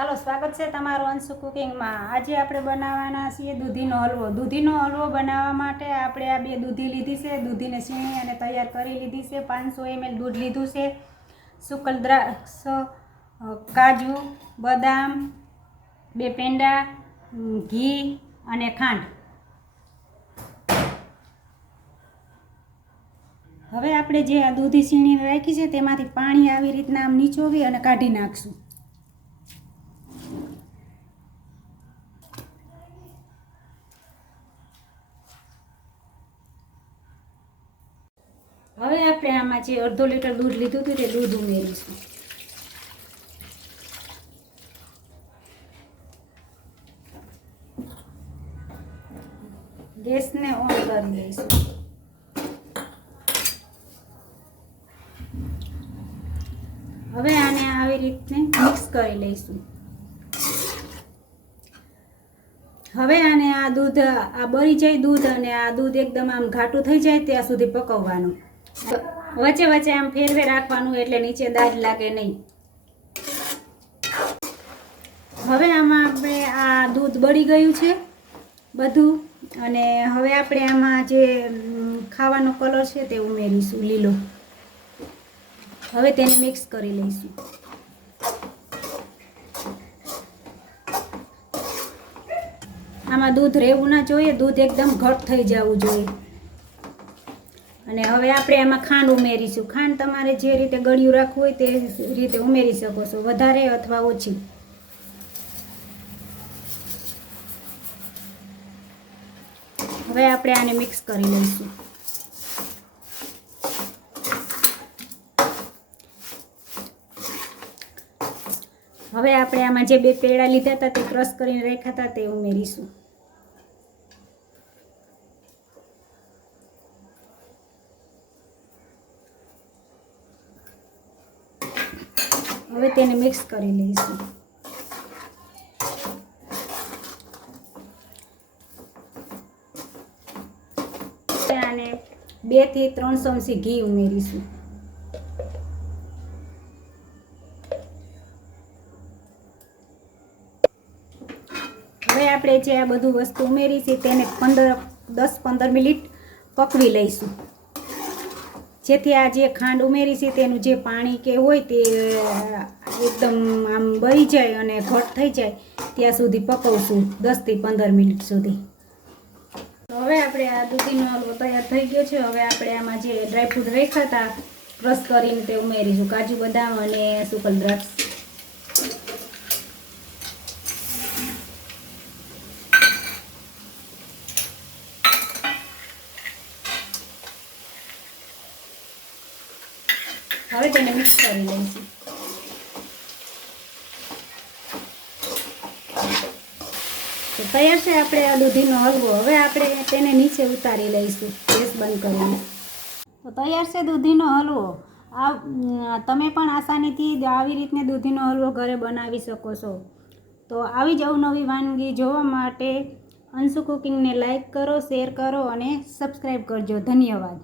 હાલો, સ્વાગત છે તમારું અંશુ કુકિંગમાં. આજે આપણે બનાવવાના છીએ દૂધીનો હલવો. દૂધીનો હલવો બનાવવા માટે આપણે આ બે દૂધી લીધી છે. દૂધીને સીણી અને તૈયાર કરી લીધી છે. પાંચસો એમએલ દૂધ લીધું છે. સુકલ દ્રાક્ષ કાજુ, બદામ, બે પેંડા ઘી અને ખાંડ. હવે આપણે જે આ દૂધી સીણી રાખી છે તેમાંથી પાણી આવી રીતના આમ નીચોવી અને કાઢી નાખશું. હવે આપણે આમાં જે અડધો લીટર દૂધ લીધું હતું તે દૂધ ઉમેરીશું ગેસને ઓન કરી દઈશું હવે આને આવી રીતે મિક્સ કરી લઈશું. હવે આને આ દૂધ, આ બળી જાય દૂધ અને આ દૂધ એકદમ આમ ઘાટું થઈ જાય ત્યાં સુધી પકવવાનું. વચ્ચે વચ્ચે આમ ફેરવે રાખવાનું એટલે નીચે દાજ લાગે નહીં. હવે આમાં આપણે આ દૂધ બળી ગયું છે બધું અને હવે આપણે આમાં જે ખાવાનો કલર છે તે ઉમેરીશું લીલો. હવે તેને મિક્સ કરી લઈશું. આમાં દૂધ રહેવું ના જોઈએ, દૂધ એકદમ ઘટ થઈ જવું જોઈએ. અને હવે આપણે આમાં ખાંડ ઉમેરીશું. ખાંડ તમારે જે રીતે ગળ્યું રાખવું હોય તે રીતે ઉમેરી શકો છો, વધારે અથવા ઓછી. હવે આપણે આને મિક્સ કરી લઈશું. હવે આપણે આમાં જે બે પેડા લીધા હતા તે ક્રશ કરીને રાખ્યા હતા તે ઉમેરીશું. હવે તેને મિક્સ કરી લઈશું. આને બેથી ત્રણ ચમચી ઘી ઉમેરીશું. હવે આપણે જે આ બધું વસ્તુ ઉમેરી છે તેને પંદર દસ પંદર મિનિટ પકવી લઈશું. જેથી આ જે ખાંડ ઉમેરી છે તેનું જે પાણી કે હોય તે એકદમ આમ બળી જાય અને ઘટ થઈ જાય, ત્યાં સુધી પકવશું દસથી પંદર મિનિટ સુધી. તો હવે આપણે આ દૂધીનો હલવો તૈયાર થઈ ગયો છે. હવે આપણે આમાં જે ડ્રાયફ્રૂટ રાખ્યા હતા, ક્રશ કરીને તે ઉમેરીશું. કાજુ બદામ અને સુકલ દ્રાક્ષ. હવે તેને મિક્સ કરી લઈશું. તો તૈયાર છે આપણે આ દૂધીનો હલવો. હવે આપણે તેને નીચે ઉતારી લઈશું. ગેસ બંધ કરીને. તો તૈયાર છે દૂધીનો હલવો. આ તમે પણ આસાનીથી આવી રીતને દૂધીનો હલવો ઘરે બનાવી શકો છો. તો આવી જ અવનવી વાનગી જોવા માટે અંશુ કુકિંગને લાઈક કરો, શેર કરો અને સબસ્ક્રાઈબ કરજો. ધન્યવાદ.